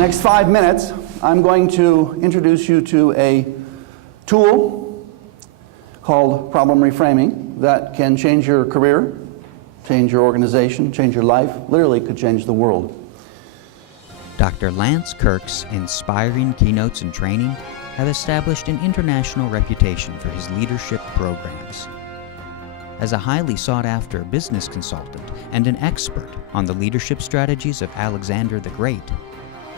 the next 5 minutes, I'm going to introduce you to a tool called problem reframing that can change your career, change your organization, change your life, literally could change the world. Dr. Lance Kurke's inspiring keynotes and training have established an international reputation for his leadership programs. As a highly sought-after business consultant and an expert on the leadership strategies of Alexander the Great,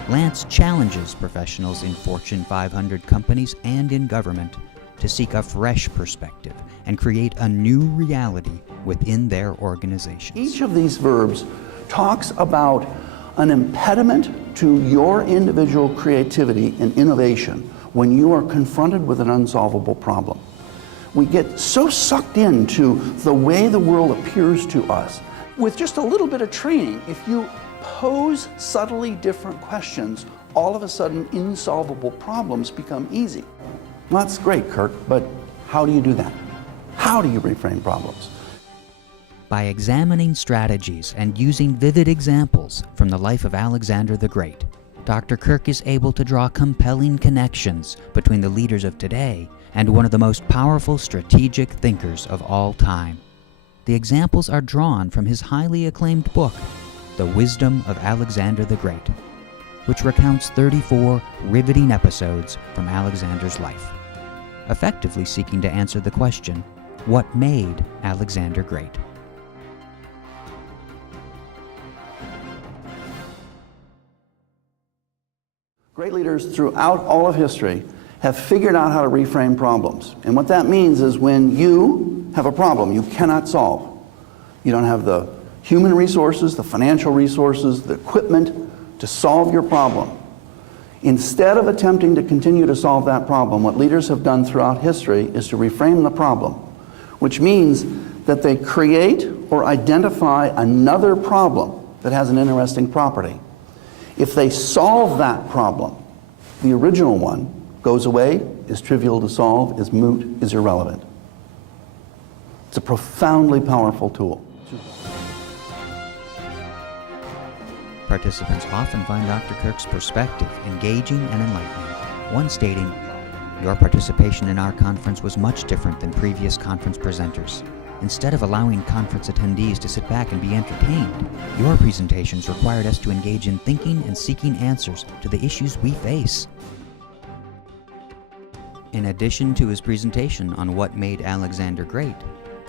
Lance challenges professionals in Fortune 500 companies and in government to seek a fresh perspective and create a new reality within their organizations. Each of these verbs talks about an impediment to your individual creativity and innovation when you are confronted with an unsolvable problem. We get so sucked into the way the world appears to us. With just a little bit of training, if you pose subtly different questions, all of a sudden insolvable problems become easy. Well, that's great, Kirk, but how do you do that? How do you reframe problems? By examining strategies and using vivid examples from the life of Alexander the Great, Dr. Kurke is able to draw compelling connections between the leaders of today and one of the most powerful strategic thinkers of all time. The examples are drawn from his highly acclaimed book, The Wisdom of Alexander the Great, which recounts 34 riveting episodes from Alexander's life, effectively seeking to answer the question, what made Alexander great? Great leaders throughout all of history have figured out how to reframe problems. And what that means is when you have a problem you cannot solve, you don't have the human resources, the financial resources, the equipment to solve your problem. Instead of attempting to continue to solve that problem, what leaders have done throughout history is to reframe the problem, which means that they create or identify another problem that has an interesting property. If they solve that problem, the original one goes away, is trivial to solve, is moot, is irrelevant. It's a profoundly powerful tool. Participants often find Dr. Kurke's perspective engaging and enlightening, one stating, "Your participation in our conference was much different than previous conference presenters. Instead of allowing conference attendees to sit back and be entertained, your presentations required us to engage in thinking and seeking answers to the issues we face." In addition to his presentation on what made Alexander great,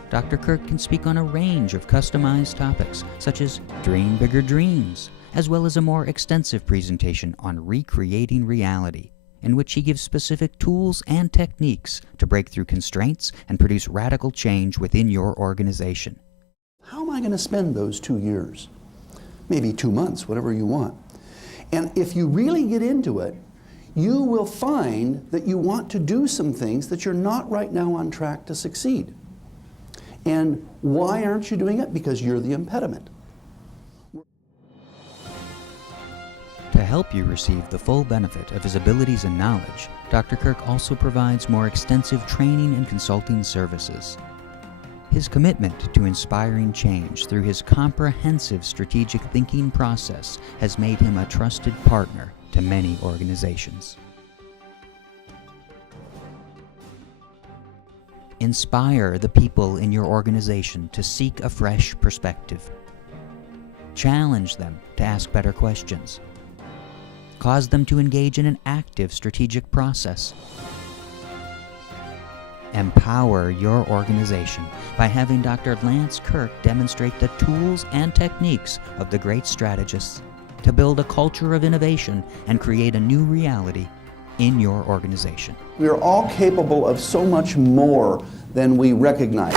Dr. Kurke can speak on a range of customized topics, such as Dream Bigger Dreams, as well as a more extensive presentation on recreating reality, in which he gives specific tools and techniques to break through constraints and produce radical change within your organization. How am I going to spend those 2 years? Maybe 2 months, whatever you want. And if you really get into it, you will find that you want to do some things that you're not right now on track to succeed. And why aren't you doing it? Because you're the impediment. To help you receive the full benefit of his abilities and knowledge, Dr. Kurke also provides more extensive training and consulting services. His commitment to inspiring change through his comprehensive strategic thinking process has made him a trusted partner to many organizations. Inspire the people in your organization to seek a fresh perspective. Challenge them to ask better questions. Cause them to engage in an active strategic process. Empower your organization by having Dr. Lance Kurke demonstrate the tools and techniques of the great strategists to build a culture of innovation and create a new reality in your organization. We are all capable of so much more than we recognize.